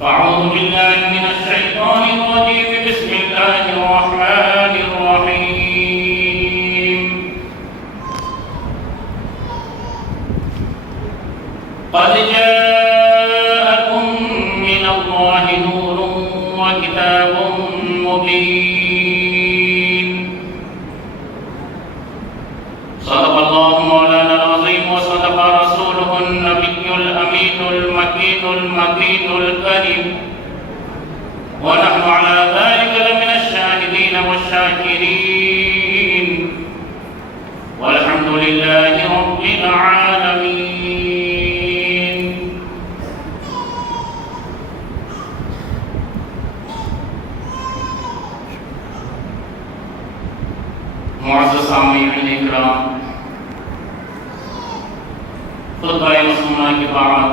أعوذ بالله من الشيطان الرجيم. بسم الله الرحمن الرحيم. قد جاءكم من الله نور وكتاب مبين. صدق الله مولانا العظيم وصدق رسوله النبي الأمين المكين المتين الكريم، ونحن على ذلك لمن الشاهدين والشاكرين، والحمد لله رب العالمين. معزز سامعین اکرام، خطبہ مسنونہ کے بعد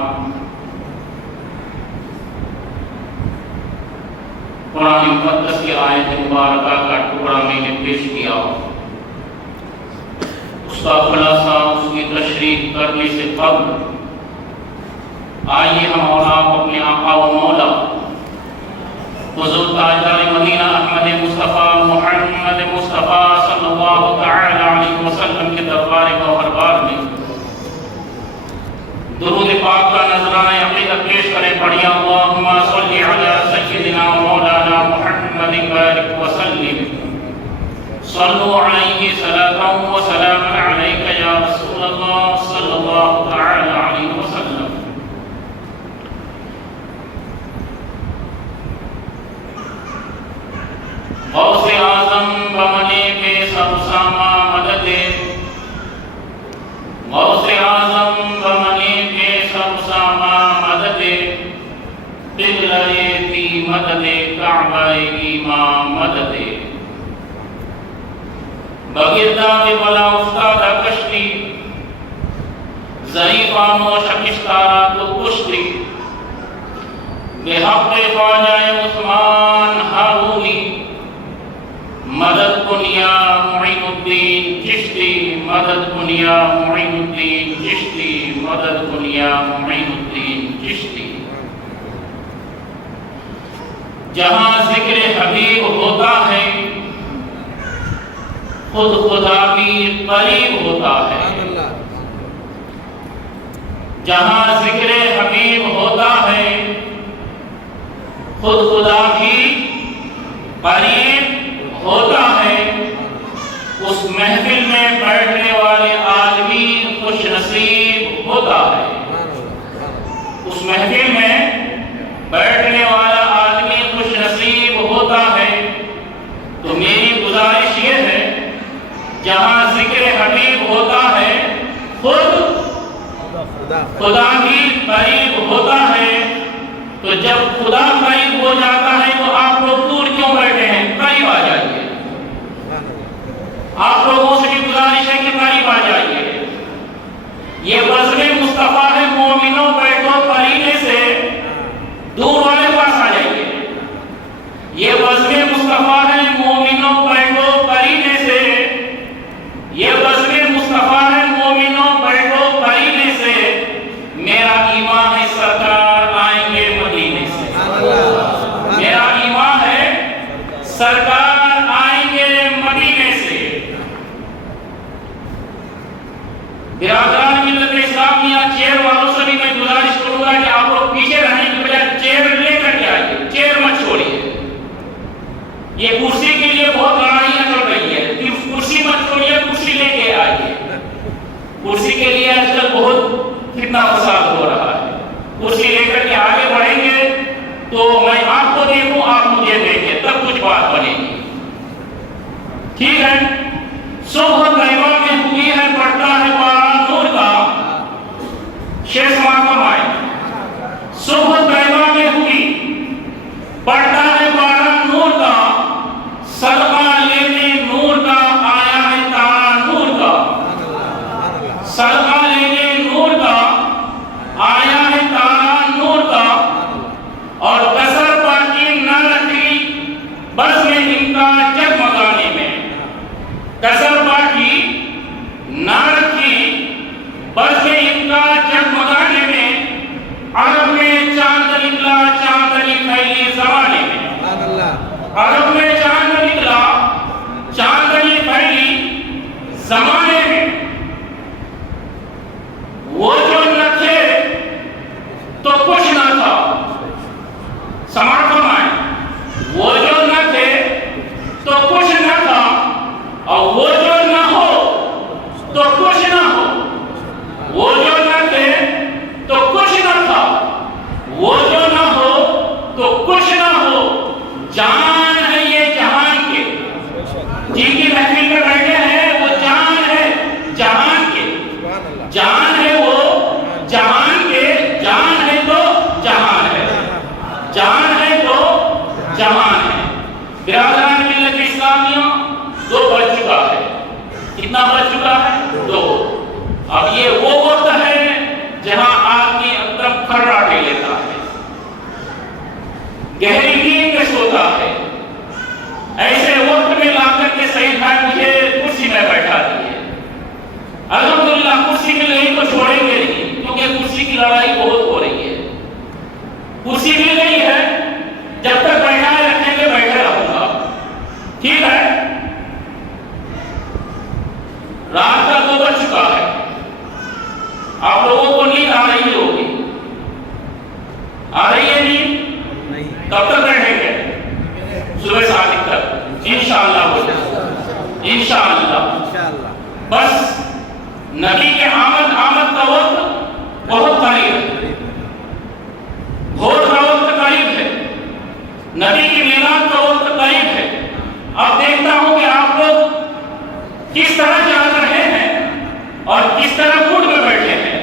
قرآن مقدس کی آیت مبارکہ کا ٹکڑا میں نے پیش کیا، اس کا خلاصہ اس کی تشریح کرنے سے قبل آئیے ہم اور آپ اپنے آقا و مولا حضور تاجدار مدینہ احمد مصطفیٰ محمد مصطفیٰ صلی اللہ تعالی علیہ وسلم کے دربار گوہربار میں درود پاک کا نذرانہ عقیدت پیش کریں. پڑھیا اللہم صلی علی سیدنا مولانا محمد بارک وسلم. صلو علیہ صلاۃ و سلام علیک یا رسول اللہ صلی اللہ تعالی علیہ وسلم. غوث اعظم بمنے بے سرسامہ مدد، غوث اعظم بمنے بے سرسامہ مدد، قبلہ تی مدد کعبہ ایماں مدد. بگردہ میں بلا افتادہ کشتی، ضعیفان و شکستارہ تو کشتی، بے حق خواجہ عثمان ہارونی مدد کن یا معین الدین چشتی، مدد کن یا معین الدین چشتی، مدد کن یا معین الدین چشتی. جہاں ذکر حبیب ہوتا ہے خود خدا بھی قریب ہوتا ہے. جہاں ذکر حبیب ہوتا ہے خود خدا بھی قریب ہوتا ہے. اس محفل میں بیٹھنے والے آدمی خوش نصیب ہوتا ہے. اس محفل میں بیٹھنے والا آدمی خوش نصیب ہوتا ہے. تو میری گزارش یہ ہے جہاں ذکر حبیب ہوتا ہے خود خدا بھی قریب ہوتا ہے. تو جب خدا قریب ہو جاتا ہے تو آپ لوگ دور کیوں بیٹھے ہیں؟ قریب آ جائیے. آپ لوگوں سے بھی گزارش ہے کہ قریب آ جائیے. یہ بزم مصطفیٰ ہے، مومنوں بیٹھو قرینے سے، دور والے پاس آ جائیے. یہ بزم مصطفیٰ ہے، مومنوں بیٹھو قرینے سے، یہ بزم مصطفیٰ ہے، مومنوں بیٹھو قرینے سے. میرا ایمان ہے سرکار آئیں گے مدینے سے. میرا ایمان ہے سرکار آئیں گے مدینے سے. برادران ملت اسلامیہ، چیئر والوں سے بھی میں گزارش کروں گا کہ آپ لوگ پیچھے رہنے کی بجائے چیئر لے کر کے آئیے، چیئر مت چھوڑیے. یہ کرسی کے لیے بہت لڑائیاں چل رہی ہے، کرسی مت چھوڑیے، کرسی لے کے آئیے. کرسی کے لیے آج کل بہت فتنہ فساد ہو رہا ہے. کرسی لے کر کے آگے بڑھیں گے تو میں آپ کو دیکھوں، آپ مجھے دیکھیں، تب کچھ بات بنے گی. ٹھیک ہے. صبح طیبہ میں ہوئی ہے پڑتا ہے باران نور کا. شیخ محکم آئے. صبح طیبہ میں ہوئی پڑتا ہے باران نور کا، صدقہ لینے نور کا آیا ہے تارا نور کا. صدقہ لینے نور کا آیا ہے تارا نور کا. اور کسر باقی نہ رکھی بس میں ان کا جگمگانے میں. کسر باقی نہ رکھی بس میں ان کا جگمگانے میں. عرب میں چاند نکلا چاند عرب میں چاند نکلا، چاندنی پہلی زمانے میں وہ جو نہ تھے تو کچھ نہ تھا، سماعت فرمائیں، وہ جو نہ تھے تو کچھ نہ تھا، اور وہ جو نہ ہو تو کچھ نہ ہو، وہ جو نہ تھے تو کچھ نہ تھا، وہ جو نہ ہو تو کچھ نہ ہو، جان ہے یہ جہان کے، جن کی محفل میں بیٹھے ہیں وہ جان ہے جہان کے، جان ہے وہ جہان کے، جان ہے تو جہان ہے، جان ہے تو جہان ہے۔ برادران ملت اسلامیہ، دو بج چکا ہے، کتنا بج چکا ہے؟ دو۔ اب یہ وہ وقت ہے جہاں آدمی اندر کھراٹے لیتا ہے، گہری نیند میں سوتا ہے، ایسے وقت میں لا کر کے سید بھائی مجھے کرسی میں بیٹھا دیے، الحمدللہ کرسی مل گئی تو چھوڑیں گے نہیں، کیونکہ کرسی کی لڑائی بہت ہو رہی ہے، کرسی مل گئی ہے، جب تک بیٹھا رکھیں گے بیٹھے رہوں گا، ٹھیک ہے؟ رات کا 2 بج چکا ہے، آپ لوگوں کو نیند آ رہی ہوگی، آ رہی ہے نیند؟ کب تک بیٹھیں گے؟ صبح صادق تک انشاءاللہ، انشاءاللہ۔ بس نبی کے آمد کا وقت بہت قریب ہے، بھور کا وقت قریب ہے، نبی کی میلاد کا وقت قریب ہے۔ اب دیکھتا ہوں کہ آپ لوگ کس طرح جاگ رہے ہیں اور کس طرح موڈ میں بیٹھے ہیں،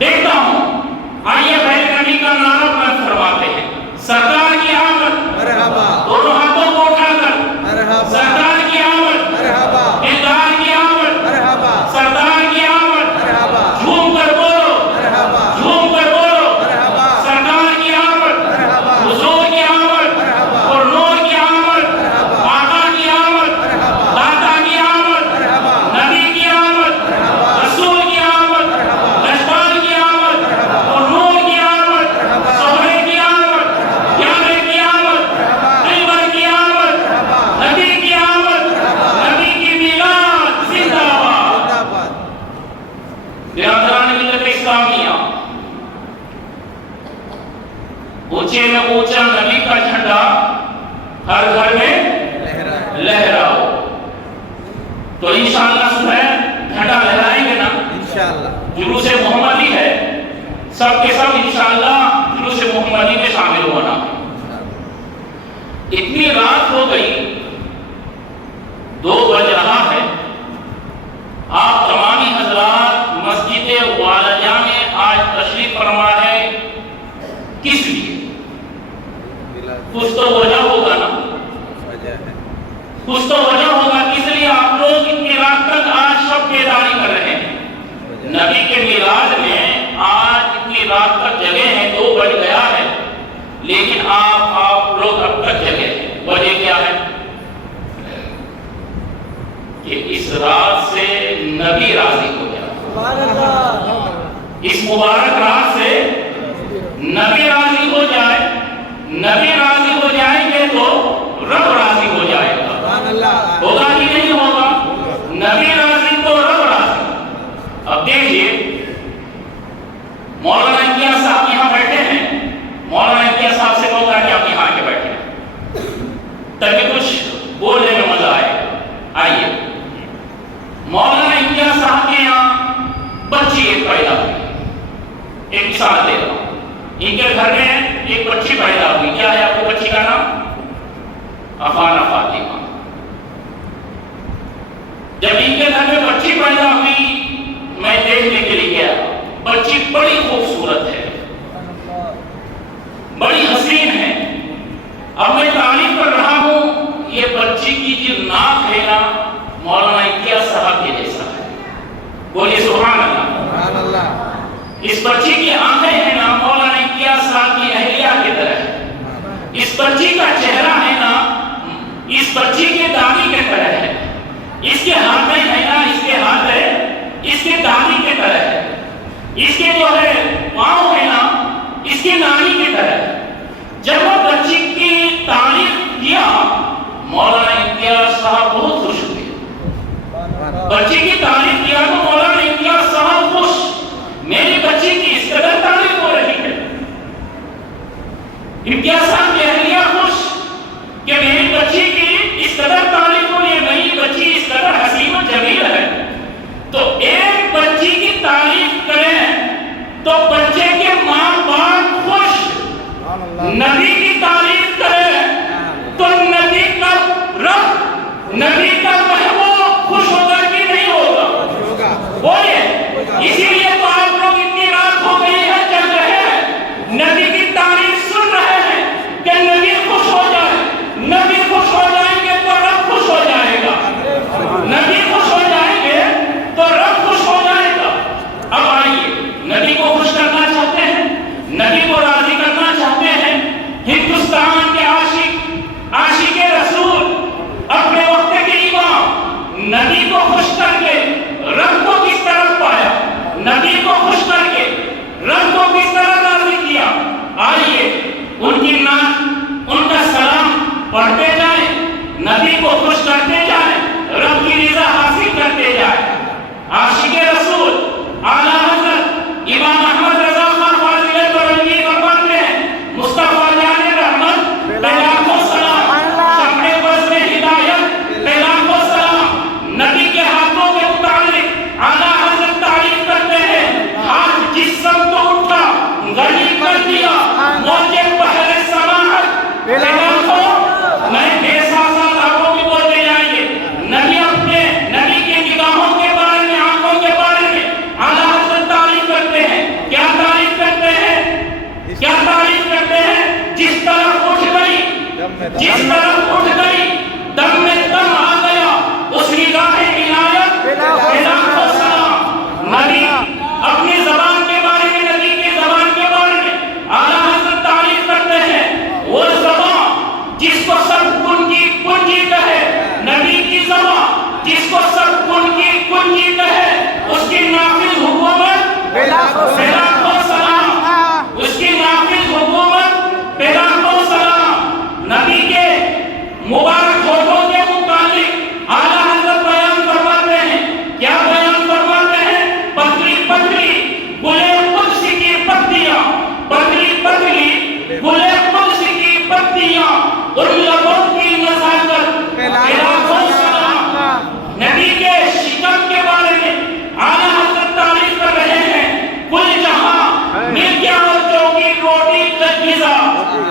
دیکھتا ہوں۔ آئیے پہلے نبی کا نعرہ بلند فرماتے ہیں، سرکار کی آمد، مرحبا، دونوں ہاتھوں کو اٹھا کر، مرحبا، سرکار کی آمد، مرحبا، دلدار کی آمد، مرحبا، سردار کی آمد، مرحبا، جھوم کر بولو، مرحبا، جھوم کر بولو، مرحبا، سرکار کی آمد، مرحبا، حضور کی آمد، مرحبا، اور نور کی آمد، مرحبا، آقا کی آمد، مرحبا، داتا کی آمد، مرحبا، نبی کی آمد، مرحبا، رسول کی آمد، مرحبا، لشکر کی آمد، مرحبا، اور نور کی آمد، مرحبا، سہرے کی آمد، پیارے کی آمد، دلبر کی آمد، نبی کی آمد، نبی کی میلاد، زندہ باد۔ برادران ملت اسلامیہ، اونچے میں اونچا نبی کا جھنڈا ہر گھر میں لہراؤ، تو انشاءاللہ صبح جھنڈا لہرائیں گے نا، انشاءاللہ جلوس محمدی ہے، سب کے سب انشاءاللہ جلوس محمدی میں شامل ہونا۔ اتنی رات ہو گئی، 2 بج رہا ہے، آپ تمامی حضرات مسجد والدہ میں آج تشریف فرما ہے، کس لیے؟ کچھ تو وجہ ہوگا نا، کچھ تو وجہ ہوگا، کس لیے آپ لوگ اتنی رات تک آج شب بیداری کر رہے ہیں؟ نبی کے میلاد میں آج اتنی رات تک جگے ہیں، 2 بج گیا ہے، لیکن آپ لوگ اب تک جگے ہیں، وجہ کیا ہے؟ کہ اس رات سے نبی راضی ہو جائے، اس مبارک رات سے نبی راضی ہو جائے، نبی راضی ہو جائیں گے تو رب راضی ہو جائے گا، ہوگا کہ نہیں ہوگا؟ نبی راضی تو رب راضی۔ اب دیکھیے، مولانا امتیاز صاحب یہاں بیٹھے ہیں، مولانا امتیاز صاحب سے بولتا ہے کہ آپ یہاں کے بیٹھے ہیں تاکہ کچھ بولنے میں مزہ آئے۔ آئیے، مولانا امتیاز صاحب کے یہاں بچی ایک پیدا ہوئی، ایک مثال دے رہا ہوں، ان کے گھر میں ایک بچی پیدا ہوئی، کیا ہے آپ کو بچی کا نام؟ افانہ فاطمہ۔ جب ان کے گھر میں بچی پیدا ہوئی، میں دیکھنے کے لیے گیا، بچی بڑی خوبصورت ہے، بڑی حسین ہے۔ اب میں تعریف کر رہا ہوں، یہ بچی کی جو ناک ہے نا، مولانا امتیاز صاحب کے جیسا ہے، بولیے سبحان اللہ، سبحان اللہ۔ اس بچی کی آنکھیں ہیں نا، مولانا امتیاز صاحب کی اہلیہ کی طرح ہے، اس بچی کا چہرہ ہے نا، اس بچی کے دانی کی طرح ہے، اس کے ہاتھیں ہیں نا، اس کے ہاتھ ہے اس کے دانی کی طرح ہے، اس کے جو ہے پاؤں ہے نا، اس کی نانی کی طرح ہے۔ جب وہ بچی کی تعریف کیا مولانا امتیاز صاحب بہت خوش ہوئے. بچی کی تعریف کیا تو مولانا امتیاز صاحب خوش. میری بچی کی اس قدر تعریف ہو رہی ہے. امتیاز صاحب کی اہلیہ خوش کہ میری بچی کی اس قدر تعریف ہو رہی ہے, میری بچی اس قدر حسین و جمیل ہے. تو ایک بچی کی تعریف کریں تو بچے کے ماں باپ خوش. نبی کی تعریف کریں تو نبی کا رب, نبی کا محبوب خوش ہوگا کہ نہیں ہوگا؟ بولیے. اسی لیے تو آپ لوگ اتنی رات ہو گئی ہے چل رہے ہیں, نبی کی تعریف سن رہے ہیں کہ نبی خوش ہو جائے. نبی خوش ہو جائیں گے تو رب خوش ہو جائے گا. نبی خوش ہو جائیں گے تو رب خوش ہو جائے گا. اب آئیے, نبی کو خوش کرنا چاہتے ہیں, نبی کو راضی کرنا چاہتے ہیں. ہندوستان کے عاشق, عاشق رسول, اپنے وقت کے امام, نبی کو خوش کر کے رب کو کس طرح پایا, نبی کو خوش کر کے رب کو کس طرح راضی کیا. آئیے ان کی نام, ان کا سلام پڑھتے جائیں, نبی کو خوش کرتے جائیں, رب کی رضا حاصل کرتے جائیں. عاشق رسول اعلیٰ حضرت امام احمد رضا خان فاضل برنگی فرماتے ہیں, مصطفیٰ جان رحمت پہ لاکھوں سلام, شمع بزم ہدایت پہ لاکھوں سلام. نبی کے ہاتھوں کے متعلق اعلیٰ حضرت تعریف کرتے ہیں, ہاتھ جس سمت اٹھا غنی کر دیا موجے بحر سماحت پہ لاکھوں. میں بے سازہ لاکھوں بھی بولتے جائیں گے. نبی اپنے نبی کے نگاہوں کے بارے میں, آنکھوں کے بارے میں اعلیٰ حضرت تعریف کرتے ہیں. کیا تعریف کرتے ہیں, کیا تعریف کرتے ہیں؟ جس طرف اٹھ گئی, جس طرف اٹھ گئی دم میں دم آ گیا, اس نگاہ عنایت پہ لاکھوں سلام. نبی اپنی زبان کے بارے میں, نبی کی زبان کے بارے میں اعلیٰ حضرت تعریف کرتے ہیں, وہ زبان جس کو سب کنجی کنجی کہے, نبی کی زبان جس کو سب کنجی کنجی کہے, اس کی نافذ حکومت پہ لاکھوں سلام, اس کی نافذ حکومت پہ لاکھوں سلام. نبی کے مبارک ہوٹوں کے متعلق اعلیٰ حضرت بیان فرماتے ہیں. کیا بیان فرماتے ہیں؟ پتلی پتلی گلے قدس کی پتیاں, پتلی پتلی گلے قدس کی پتیاں, ان لبوں کی نزاکت پہ لاکھوں سلام. نبی کے شکم کے بارے میں اعلیٰ حضرت تعریف کر رہے ہیں, کل جہاں مل گیا اور جو کی روٹی غذا,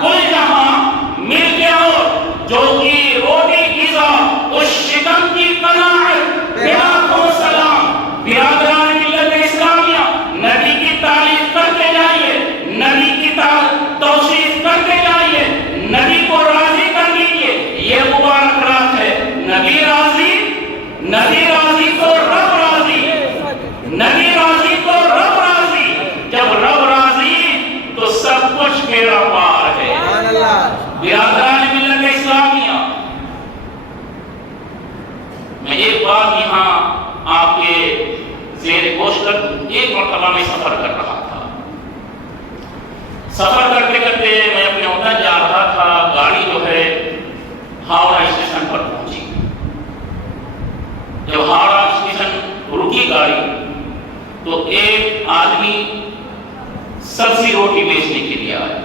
کل جہاں مل گیا اور جو کی روٹی غذا, اس شکم کی قناعت پہ لاکھوں سلام. برادران ملت اسلامیہ, نبی کی تعریف کرتے جائیے, نبی کی توصیف کرتے جائیے, نبی کو راضی کر لیجیے. یہ مبارک رات ہے. نبی راضی, نبی راضی تو رب راضی, نبی راضی تو رب راضی. جب رب راضی تو سب کچھ میرا پار ہے. برادران ملت اسلامیہ, میں ایک بات یہاں آپ کے زیر گوش کر, ایک مرتبہ میں سفر کر رہا تھا. سفر کرتے کرتے میں اپنے عہدہ جا رہا تھا, گاڑی جو ہے ہاوڑا اسٹیشن پر پہنچی. جب ہاوڑا اسٹیشن رکی گاڑی تو ایک آدمی سبزی روٹی بیچنے کے لیے آیا.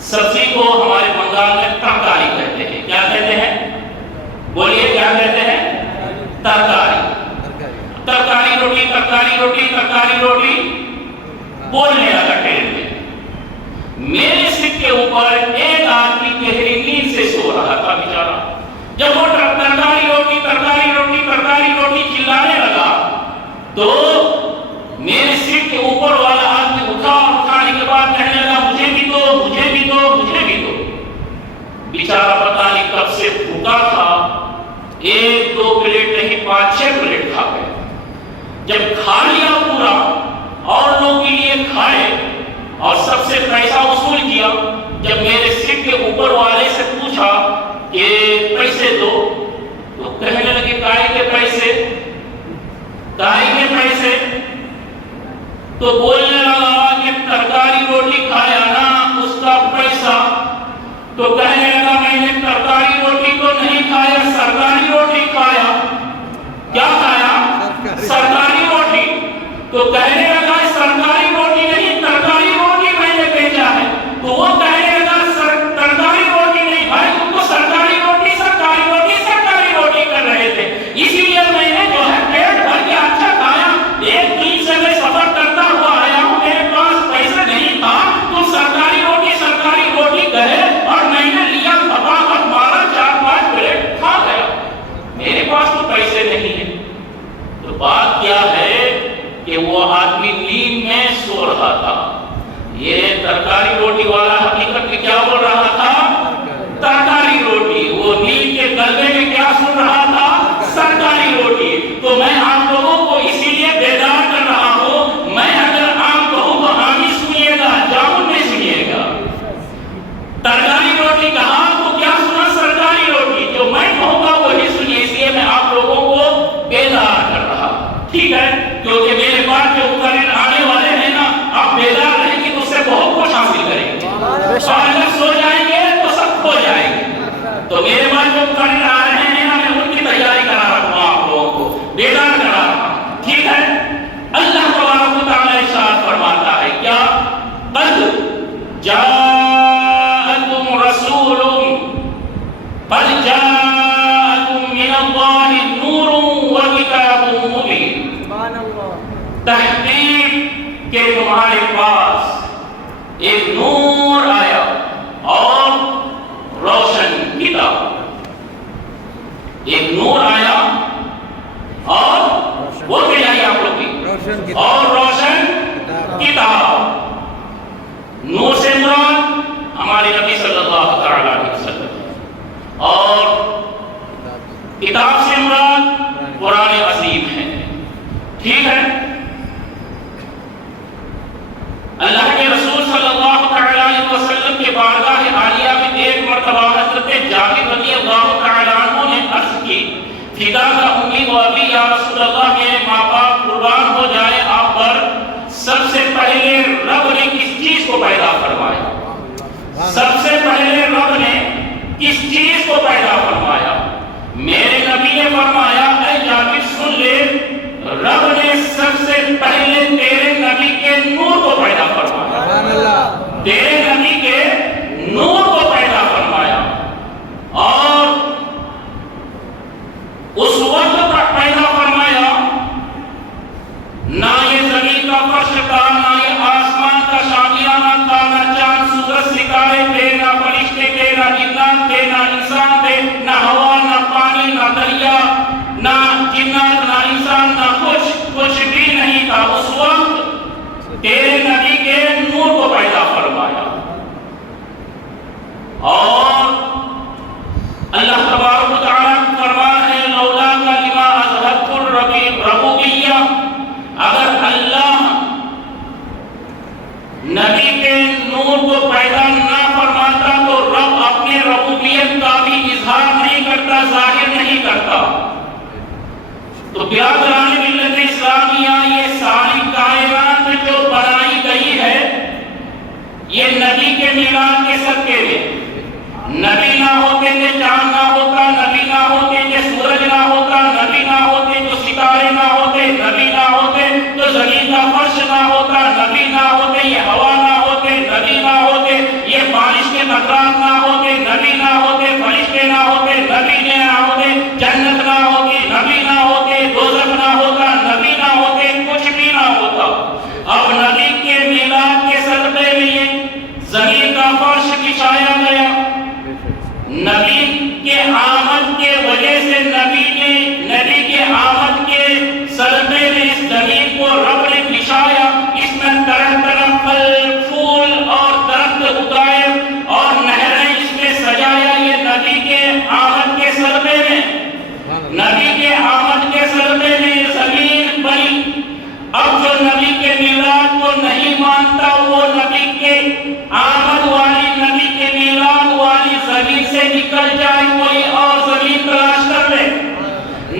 سبزی کو ہمارے بنگال میں ترکاری کہتے ہیں. کیا کہتے ہیں؟ بولیے کیا کہتے ہیں؟ ترکاری. ترکاری روٹی, ترکاری روٹی, ترکاری روٹی بولنے لگا ٹرین میں. میرے سیٹ کے اوپر ایک آدمی گہری نیند سے سو رہا تھا بیچارہ. جب وہ ترکاری روٹی, ترکاری روٹی, ترکاری روٹی چلانے لگا تو میرے سیٹ کے اوپر والا آدمی اٹھا, اور اٹھانے کے بعد کہنے لگا مجھے بھی دو, مجھے بھی دو, مجھے بھی دو. بیچارہ پتہ نہیں کب سے بھوکا تھا, ایک دو پلیٹ نہیں 5-6 پلیٹ کھا گئے. جب کھا لیا پورا اور لوگوں کے لیے کھائے اور سب سے پیسہ وصول کیا, جب میرے سیٹ کے اوپر والے سے پوچھا کہ پیسے دو, تو کہنے لگے کائے کے پیسے, کائے کے پیسے. تو بولنے لگا کہ ترکاری روٹی کھایا نا, اس کا پیسہ. تو کہنے لگا میں نے ترکاری کھایا؟ سرکاری روٹی کھایا۔ کیا کھایا؟ سرکاری روٹی۔ تو کہنے لگا سرکاری روٹی نہیں، ترکاری روٹی میں نے بھیجا ہے۔ تو وہ کہنے لگا ترکاری روٹی نہیں بھائی، تم تو سرکاری روٹی سرکاری روٹی سرکاری روٹی کر رہے تھے، اسی لیے میں نے جو ہے پیٹ بھر کے اچھا کھایا۔ ایک دن سے میں سفر کرتا ہوا آیا ہوں، میرے پاس پیسے نہیں تھا، تم سرکاری روٹی کہے اور میں نے لیا، دبا کر مارا، 4-5 پلیٹ کھا گیا، میرے پاس تو پیسے نہیں ہیں۔ تو بات کیا ہے کہ وہ آدمی نیند میں سو رہا تھا۔ یہ ترکاری روٹی والا حقیقت میں کیا بول رہا تھا؟ ترکاری روٹی۔ وہ نیند کے گلبے میں کیا سن رہا تھا؟ سرکاری روٹی۔ تو میں آپ لوگوں کو اسی لیے بیدار کر رہا ہوں، میں اگر عام کہوں تو آمی سنیے گا، جاؤں نہیں سنیے گا۔ ترکاری روٹی کہا تو کیا سنا؟ سرکاری روٹی۔ جو میں کہوں گا وہی سنیے، اس لیے میں آپ لوگوں کو بیدار کر رہا ہوں، ٹھیک ہے؟ کیونکہ میرے پاس جو مقرر آنے والے ہیں نا، آپ بیدار رہیں گے تو اس سے بہت کچھ حاصل کریں گے، اور اگر سو جائیں گے تو سب کھو جائیں گے۔ تو میرے پاس جو مقرر آ رہے ہیں نا، میں ان کی تیاری کرا رہا ہوں، آپ لوگوں کو بیدار کرا رہا ہوں، ٹھیک ہے؟ اللہ تبارک و تعالیٰ ارشاد فرماتا ہے کیا؟ قد جاءکم رسول قد جاءکم من اللہ نور وکتاب مبین۔ تحقیق کہ تمہارے پاس ایک نور آیا اور روشن کتاب، ایک نور آیا اور وہ کیا ہے آپ لوگ کی؟ اور روشن کتاب۔ نور سے مراد ہمارے نبی صلی اللہ علیہ وسلم، اور کتاب سے مراد قرآن عظیم ہے، ٹھیک ہے؟ اللہ کے رسول صلی اللہ علیہ وسلم کے بارگاہ عالیہ میں ایک مرتبہ حضرت جابر رضی اللہ تعالیٰ عنہ نے عرض کی، فداک امی و ابی یا رسول اللہ، میرے ماں باپ قربان ہو جائے آپ پر، سب سے پہلے رب نے کس چیز کو پیدا فرمایا؟ سب سے پہلے رب نے کس چیز کو پیدا فرمایا؟ میرے نبی نے فرمایا، اے جابر سن لے، رب نے سب سے پہلے تیرے نبی کے نور کو پیدا فرمایا، تیرے نبی کے نور کو پیدا فرمایا، اور اس وقت پیدا فرمایا نہ یہ زمین کا فرش تھا، نہ یہ آسمان کا شامیانہ تھا، نہ چاند سورج ستارے تھے، نہ فرشتے تھے، نہ جنات تھے، نہ انسان تھے، نہ ہوا، نہ پانی، نہ دریا، نہ جنات، نہ انسان، نہ کچھ بھی نہیں تھا۔ اس وقت تیرے نبی کے نور کو پیدا فرمایا، اور اللہ تبارک و تعالیٰ فرمان ہے لولا کلمہ اظہرت الربوبیہ، اگر اللہ نبی کے نور کو پیدا نہ فرماتا تو رب اپنے ربوبیت کا بھی اظہار نہیں کرتا، ظاہر نہیں کرتا۔ تو برادران ملت اسلامیہ، یہ ساری کائنات جو بنائی گئی ہے یہ نبی کے میلاد کے صدقے میں، نبی نہ ہوتے کہ چاند نہ ہوتا، نبی نہ ہوتے کہ سورج نہ ہوتا، نبی نہ ہوتے تو ستارے نہ ہوتے، نبی نہ ہوتے تو زمین کا فرش نہ ہوتا، نبی نہ ہوتے یہ ہوا نہ ہوتے، نبی نہ ہوتے یہ بارش کے قطرات نہ ہوتے، نبی نہ ہوتے فرشتے نہ ہوتے، نبی نہ ہوتے جنت نہ ہوتی، نبی نہ ہوتے دوزخ نہ ہوتا، نبی نہ ہوتے کچھ بھی نہ ہوتا۔ اب نبی کے میلاد کے صدقے میں یہ زمین کا فرش بچھایا گیا، نبی کے آمد کے وجہ سے نبی کے آمد کے صدقے میں اس زمین کو رب نے بچھایا، اس میں طرح طرح پھل پھول اور درخت اگائے اور نہریں اس میں سجایا، یہ نبی کے آمد کے صدقے میں، نبی کے آمد کے صدقے میں زمین بنی۔ اب جو نبی کے میلاد کو نہیں مانتا وہ نبی کے آمد والی، نبی کے میلاد والی زمین سے نکل جائے، کوئی اور زمین تلاش کر لے۔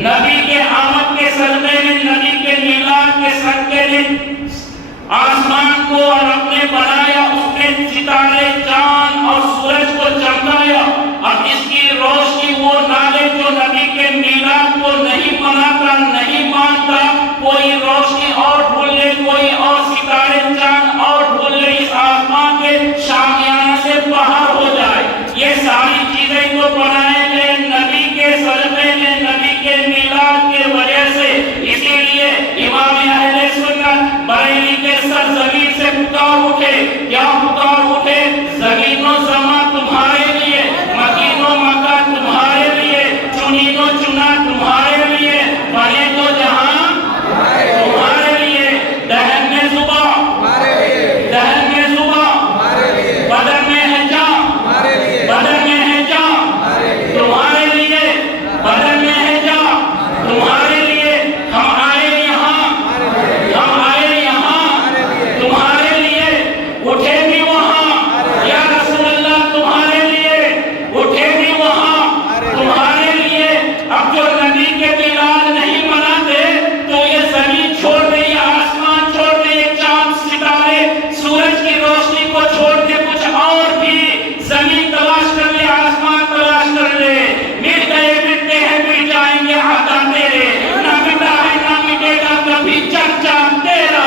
نبی کے آمد کے صدقے میں، نبی کے میلاد کے صدقے میں آسمان کو رب نے بنایا، اس نے ستارے چاند اور سورج کو چمکایا، اب اس کی روشنی وہ نالے پکار اٹھے. کیا پکار اٹھے؟ زمین و سما تمہارے لیے، مکین و مکہ تمہارے لیے، چنین و چنا تمہارے لیے، بنے تو جہاں تمہارے لیے. دہن میں زباں، دہن میں زباں، بدن میں ہے جان، بدن میں ہے جان تمہارے لیے، بدن میں ہے جان تمہارے لیے. ہم آئے یہاں، ہم آئے یہاں تمہارے لیے، اٹھے بھی وہاں یا رسول اللہ تمہارے لیے، اٹھے بھی وہاں تمہارے لیے. اب جو نبی کے میلاد نہیں مناتے تو یہ زمین چھوڑ دے، یہ آسمان چھوڑ دے، یہ چاند ستارے سورج کی روشنی کو چھوڑ دے، کچھ اور بھی زمین تلاش کر لے، آسمان تلاش کر لے. مٹ گئے مٹتے ہیں، مٹ جائیں گے عطا تیرے. نہ مٹا ہے نہ مٹے گا کبھی چرچا تیرا،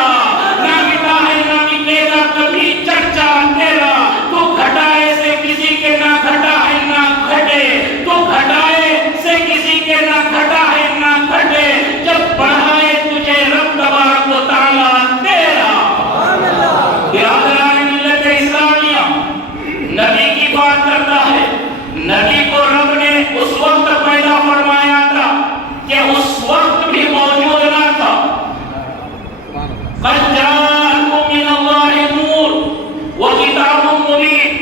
نہ مٹا ہے نہ مٹے گا کبھی چرچا تیرا. تو گھٹائے سے کسی کے نہ گھٹا ہے نہ گھٹے، تو گھٹائے سے کسی کے نہ گھٹا ہے نہ گھٹے. جب بڑھائے تجھے رب تبارک و تعالیٰ تیرا. برادران ملت اسلامیہ، نبی کی بات کرتا ہے. نبی کو رب نے اس وقت پیدا فرمایا تھا کہ اس وقت بھی موجود نہ تھا. قد جاءکم من اللہ نور وکتاب مبین.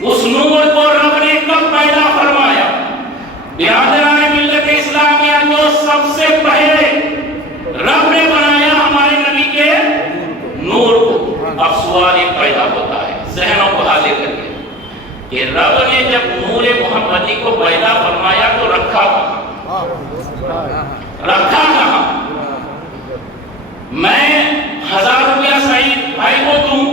اس نور کو رب نے کب پیدا فرمایا؟ برادران ملت اسلامیہ، جو سب سے پہلے رب نے بنایا ہمارے نبی کے نور کو. اب سوال ایک پیدا ہوتا ہے ذہنوں کو حاضر کر کے کہ رب نے جب نور محمدی کو پیدا فرمایا تو رکھا کہاں؟ رکھا کہاں؟ میں 1000 روپیہ سعید بھائی کو دوں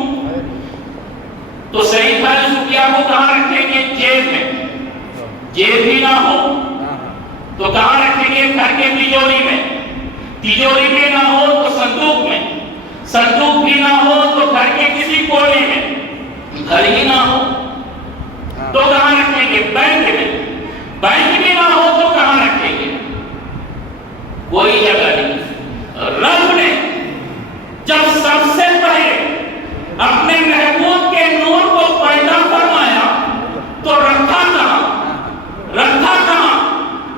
تو سعید بھائی اس روپیہ کو کہاں رکھیں گے؟ جیب میں. جیب بھی نہ ہو تو کہاں رکھیں گے؟ گھر کے تجوری میں. تجوری بھی نہ ہو تو صندوق میں. صندوق بھی نہ ہو تو گھر کے کسی کونے میں. گھر ہی نہ ہو تو کہاں رکھیں گے؟ بینک میں. بینک بھی نہ ہو تو کہاں رکھیں گے؟ کوئی جگہ نہیں. رب نے جب سب سے پہلے اپنے محبوب کے نور کو پیدا فرمایا تو رکھا کہاں؟ رکھا کہاں؟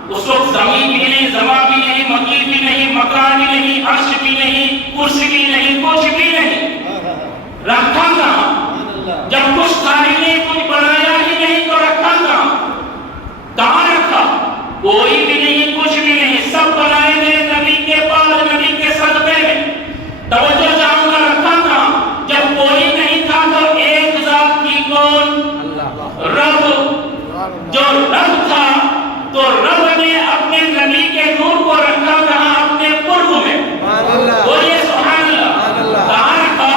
اس وقت زمین بھی نہیں، زماں بھی نہیں، مکین بھی نہیں، مکان بھی نہیں، عرش بھی نہیں، کرسی بھی نہیں، کچھ بھی نہیں. رکھا کہاں؟ جب کچھ تھا ہی نہیں، کچھ بنایا ہی نہیں تو رکھا کہاں؟ کہاں رکھا؟ کوئی بھی نہیں، کچھ بھی نہیں. سب بنائے گئے نبی کے بعد، نبی کے صدقے میں. توجہ چاہوں گا، رکھا کہاں؟ جب کوئی نہیں تھا تو ایک ذات کی کون؟ رب. جو رب تھا تو رب نے اپنے نبی کے نور کو رکھا کہاں؟ اپنے قرب میں. بولیے سبحان اللہ. کہاں رکھا؟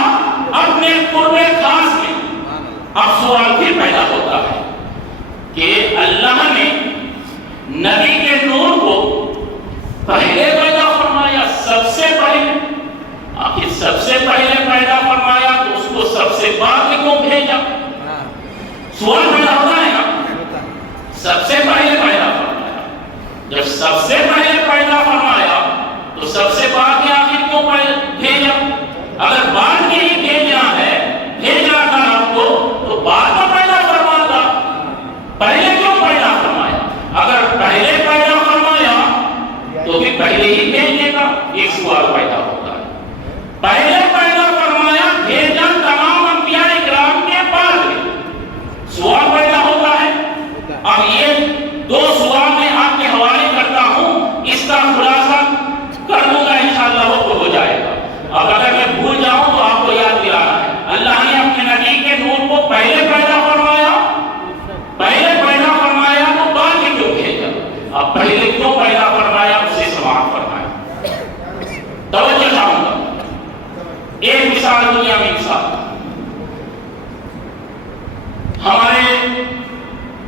اپنے قرب خاص میں. اب سوال پھر پیدا ہوتا ہے کہ اللہ نے نبی کے نور کو پہلے پیدا فرمایا، سب سے پہلے. آخر سب سے پہلے پیدا فرمایا تو اس کو سب سے بعد میں کیوں بھیجا؟ سوال پیدا ہوتا ہے نا. سب سے پہلے پیدا فرمایا، جب سب سے پہلے پیدا فرمایا تو سب سے بعد میں آخر کیوں بھیجا؟ اگر بعد میں ہی بھیجنا ہے، بھیجنا تھا آپ کو تو بعد میں پیدا فرماتا. پہلے کیوں پیدا فرمایا؟ اگر پہلے پیدا فرمایا تو بھی پہلے ہی بھیج دیتا. ایک سوال پیدا ہوتا ہے. پہلے پیدا فرمایا، بھیجا تمام انبیاء اکرام کے بعد میں. سوال پیدا ہوتا ہے. اب یہ دو سوال میں آپ کے حوالے کرتا ہوں، اس کا خلاصہ کر دوں گا انشاءاللہ، وہ تو ہو جائے گا. اب اگر میں بھول جاؤں تو آپ کو یاد دلانا ہے. اللہ نے اپنے نبی کے نور کو پہلے پیدا فرمایا، پہلے پیدا فرمایا تو بعد میں کیوں بھیجا؟ اب پہلے کیوں پیدا فرمایا اسے سماعت فرمایا. توجہ چاہوں گا. ایک مثال دنیا میں مثال. ہمارے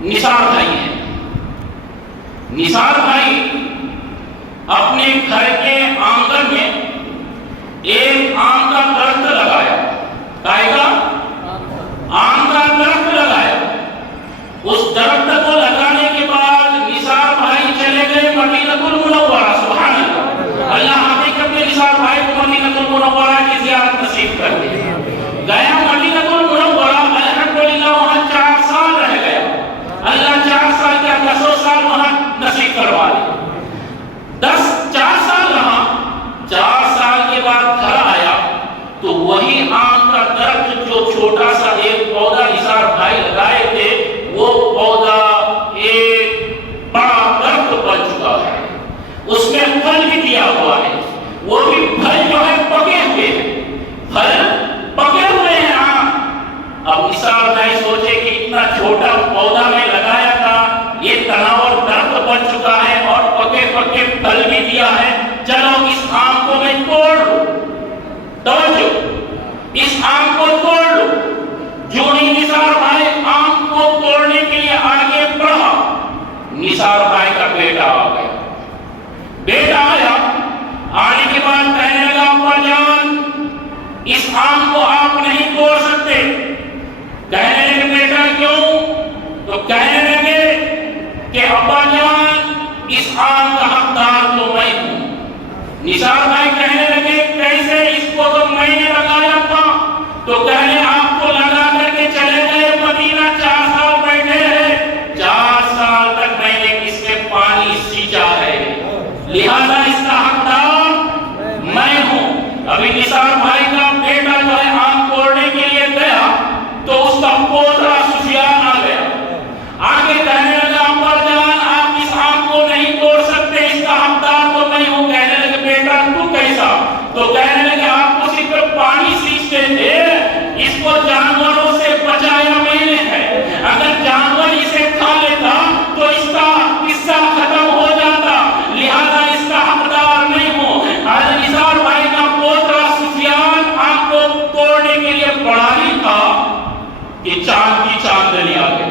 نثار بھائی ہیں. نثار بھائی اپنے گھر کے آنگن میں ایک آم کا درخت لگایا. کائے کا؟ آم کا درخت لگایا. اس درخت کو لگانے کے بعد نثار بھائی چلے گئے مدینہ المنورہ. سبحان اللہ. اللہ حقیقت میں نثار بھائی کو مدینہ المنورہ کی زیارت نصیب کر دے. سال وہاں نصیب کروا لی، 4 سال رہا، 4 سال کے بعد گھر آیا تو وہی آم کا درخت جو چھوٹا سا ایک پودا نثار بھائی لگائے تھے وہ پودا ایک بڑا درخت بن چکا ہے، اس میں پھل بھی دیا ہوا ہے، وہ بھی پھل جو ہے پکے ہوئے ہیں، پھل پکے ہوئے ہیں آم۔ اب نثار بھائی سوچے کہ اتنا چھوٹا پودا میں لگایا تھا، یہ تناور درخت بن چکا ہے اور پکے پکے پھل بھی دیا ہے، چلو اس آم کو میں توڑ لوں۔ توجہ، اس آم کو توڑ لوں۔ جو ہی نثار بھائی آم کو توڑنے کے لیے آگے بڑھا، نثار بھائی کا بیٹا آ گیا۔ بیٹا آیا، آنے کے بعد کہنے لگا ابا جان اس آم کو آپ نہیں توڑ سکتے۔ کہنے لگے بیٹا کیوں؟ تو کہنے لگے کہ ابا جان اس آم کا حقدار تو میں ہوں۔ نثار بھائی کہنے لگے کیسے؟ اس کو تو میں نے لگایا تھا۔ تو کہنے آپ کو لگا کر کے چلے گئے مدینہ، 4 سال بیٹھے رہے، 4 سال تک میں نے اس میں پانی سینچا ہے، لہذا اس کا حقدار میں ہوں۔ ابھی نثار بھائی کا بیٹا جو ہے آم توڑنے کے لیے گیا تو اس کا پوترا سفیان آ گیا، آگے کہنے لگا ابا جان آپ اس آم کو نہیں توڑ سکتے، اس کا حقدار تو میں ہوں۔ کہنے لگے بیٹا تو کیسا؟ تو کہنے لگے آپ کو صرف پانی سینچتے تھے، اس کو جانوروں سے بچایا میں نے ہے، اگر جانور اسے کھا لیتا تو اس کا قصہ ختم ہو جاتا، لہذا اس کا حقدار نہیں ہوں۔ حضرت نثار بھائی کا پوترا سفیان آم کو توڑنے کے لیے بڑا ہی تھا کہ چاند کی چاندنی آ گئی،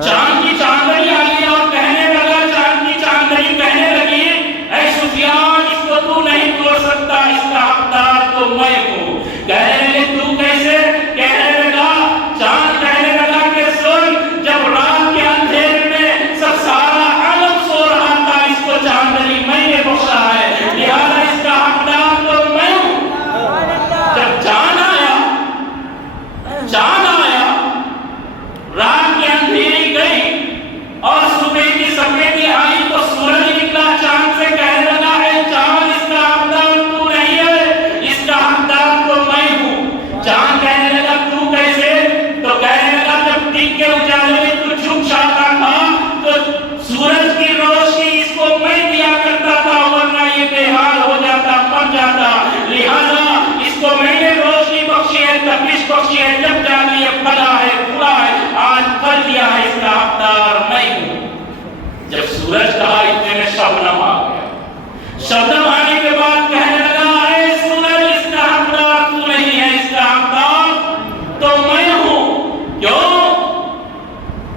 چاند کی چاندنی آ گئی اور کہنے لگا، چاند کی چاندنی کہنے لگی اے سفیان اس کو تو نہیں توڑ سکتا، اس کا حقدار تو میں ہوں۔ کہنے لگے تو کیسے؟ کہنے لگا، چاند کہنے لگا کہ سن، جب رات کے اندھیرے میں سب سارا عالم سو رہا تھا، اس کو چاندنی میں نے بخشا ہے، لہذا اس کا حقدار تو میں ہوں۔ جب چاند آیا، رات کے اندھیری گئی اور صبح کی سفیدی آئی تو سورج نکلا چاند سے، کہنے لگا اے چاند اس کا حقدار تو نہیں ہے، اس کا حقدار تو میں ہوں۔ چاند کہنے لگا تو کیسے؟ تو کہنے لگا جب دن کے اجالے میں تو چھپ جاتا تھا تو سورج کی روشنی اس کو میں دیا کرتا تھا، ورنہ یہ بے حال ہو جاتا، مر جاتا، لہذا اس کو میں نے روشنی بخشی ہے، تپش بخشی ہے، جب جانے یہ پھلا ہے، پھلا ہے، آج پھل دیا ہے، اس کا حقدار میں ہوں۔ جب سورج کہا اتنے میں شبنم آ گیا، شبنم آنے کے بعد کہنے لگا اے سورج اس کا حقدار تو نہیں ہے، اس کا حقدار تو میں ہوں۔ کیوں؟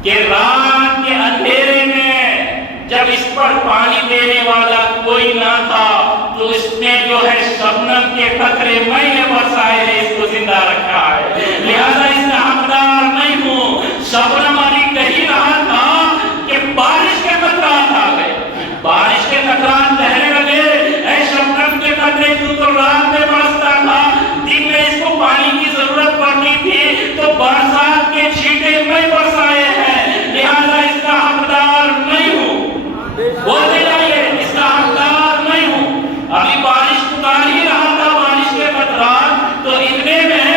کہ رات کے اندھیرے میں جب اس پر پانی دینے والا کوئی نہ تھا تو اس نے جو ہے شبنم کے قطرے میں نے برسائے ہیں، اس کو زندہ رکھا ہے، لہذا اس کا حقدار میں ہوں۔ شبنم ابھی کہی رہا تھا کہ بارش کے قطرات آ گئے، بارش کے قطرات کہنے لگے اے شبنم کے قطرے تو رات میں برستا تھا، دن میں اس کو پانی کی ضرورت پڑتی تھی تو برسات کے چھینٹے میں برسائے ہیں، لہذا اس کا حقدار میں ہوں۔ بولتے جائیے اس کا حقدار میں ہوں۔ ابھی بارش اتار ہی رہا تھا، بارش کے قطرات، تو اتنے میں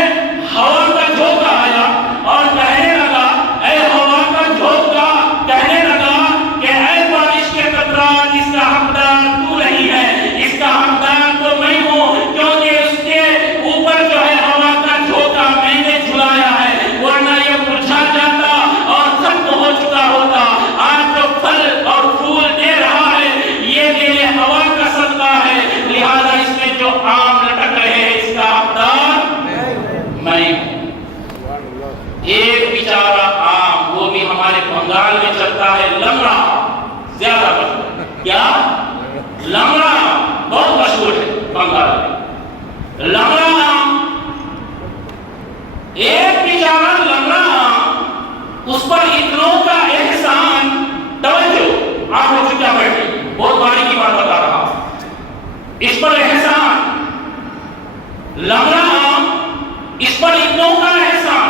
ہوا کا جھونکا آیا اور کہنے لگا اے ہوا کا جھونکا، کہنے لگا کہ اے بارش کے قطرات اس کا حقدار تو نہیں ہے، اس کا حقدار تو میں ہوں، کیونکہ اس کے اوپر جو ہے ہوا کا جھونکا میں نے جھلایا ہے، ورنہ یہ مرجھا جاتا اور ختم ہو چکا ہوتا۔ آج جو پھل اور پھول دے رہا ہے یہ میرے ہوا کا صدقہ ہے، لہذا اس میں جو آم لٹک رہے ہیں اس کا حقدار میں ہوں۔ ایک بیچارہ آم، وہ بھی ہمارے بنگال میں چلتا ہے، لمڑا زیادہ مشہور، کیا؟ لمڑا بہت مشہور ہے بنگال میں، لمڑا آم، ایک بیچارہ لمڑا آم، اس پر اتنوں کا احسان، توجہ آپ لوگ کیا بیٹھے، بہت باری کی بات بتا رہا ہوں، اس پر احسان، لمڑا آم، اس پر اتنوں کا احسان،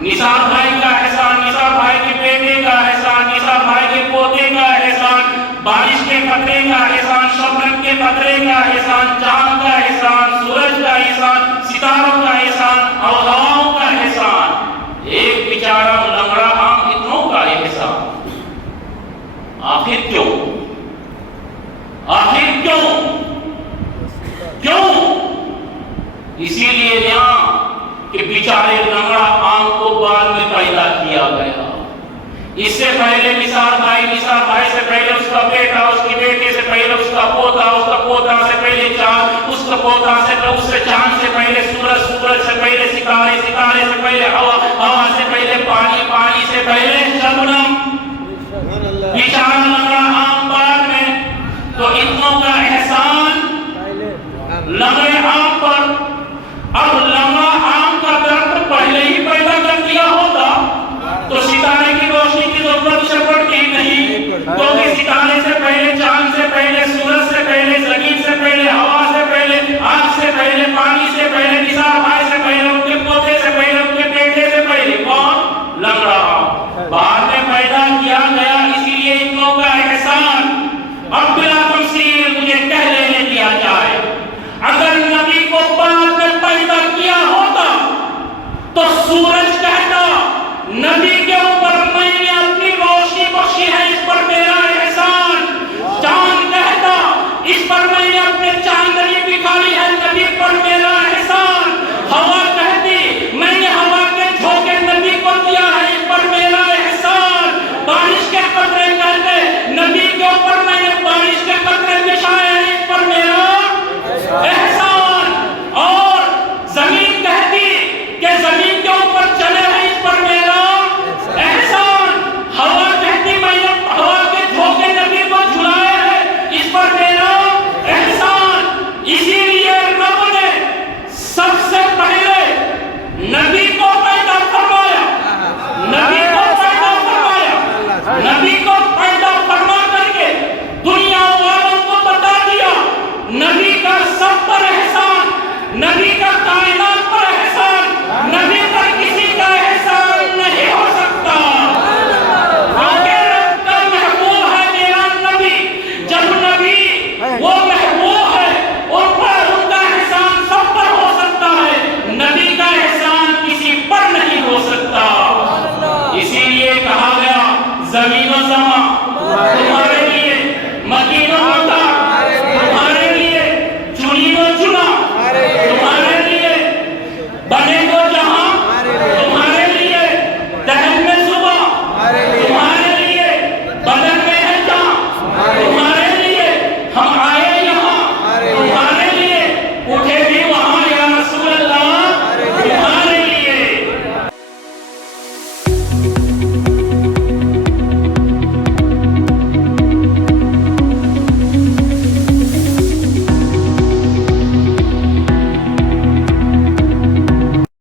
نثار بھائی کا احسان، نثار بھائی کے بیٹے کا احسان، نثار بھائی کے پوتے قطرے کا احسان، شبنم کے قطرے کا احسان، چاند کا احسان، سورج کا احسان، ستاروں کا احسان اور ہواؤں کا احسان، ایک بیچارہ لنگڑا عام اتنوں کا احسان۔ آخر کیوں؟ آخر کیوں؟ کیوں؟ اسی لیے یہاں کہ بیچارے لنگڑا عام کو بعد میں پیدا کیا گیا۔ اس سے پہلے نثار بھائی سے پہلے اس کا بیٹا، اس کی بیٹی سے پہلے اس کا پوتا سے پہلے چاند، اس کا پوتا سے اس سے چاند سے پہلے سورج سے پہلے ستارے سے پہلے ہوا سے پہلے پانی سے پہلے شبنم، بیچارہ لنگڑا عام بعد میں۔ تو اتنوں کا احسان لنگڑے عام پر۔ اب لنگڑا عام کا درخت پہلے ہی پیدا کر دیا ہوتا تو ستارے کی روشنی کی ضرورت اسے پڑتی نہیں، کیونکہ ستارے سے پہلے، چاند سے پہلے، سورج سے پہلے، زمین سے پہلے، ہوا سے پہلے، آگ سے پہلے، پانی سے پہلے، نثار بھائی سے پہلے، ان کے پوتے سے پہلے، ان کے بیٹے سے پہلے کون؟ لنگڑا عام بعد میں پیدا کیا گیا۔ اسی لیے اتنوں کا احسان۔ اب بلا تفصیل مجھے کہہ لینے دیا جائے، اگر نبی کو بعد میں پیدا کیا ہوتا تو سورج کہتا نبی کے اوپر میں نے اپنی روشنی بخشی ہے، اس پر میرا احسان۔ چاند کہتا اس پر میں نے اپنے چاندنی بکھاری ہے، نبی پر میرا احسان۔ ہوا کہتی میں نے ہوا کے جھونکے نبی کو دیا ہے، اس پر میرا احسان۔ بارش کے قطرے کہتے نبی کے اوپر میں نے بارش کے قطرے بچھائے ہیں، اس پر میرا احسان۔ اور زمین کہتی کہ زمین کے اوپر چلے ہیں، اس پر میرا احسان۔ ہوا کہتی میں نے ہوا کے جھونکے نبی کو جھلائے ہیں، اس پر میرا احسان۔ اسی لیے رب نے سب سے پہلے نبی کو پیدا فرمایا، نبی کو پیدا فرمایا، نبی کو پیدا فرما کر کے دنیا والوں کو بتا دیا نبی کا سب پر احسان، نبی کا کائنات پر احسان، نبی پر کسی کا احسان نہیں ہو سکتا۔ آگے رب کا محبوب ہے میرا نبی، جب نبی وہ محبوب ہے ان پر ان کا احسان سب پر ہو سکتا ہے، نبی کا احسان کسی پر نہیں ہو سکتا۔ اسی لیے کہا گیا زمین و زمان تمہارے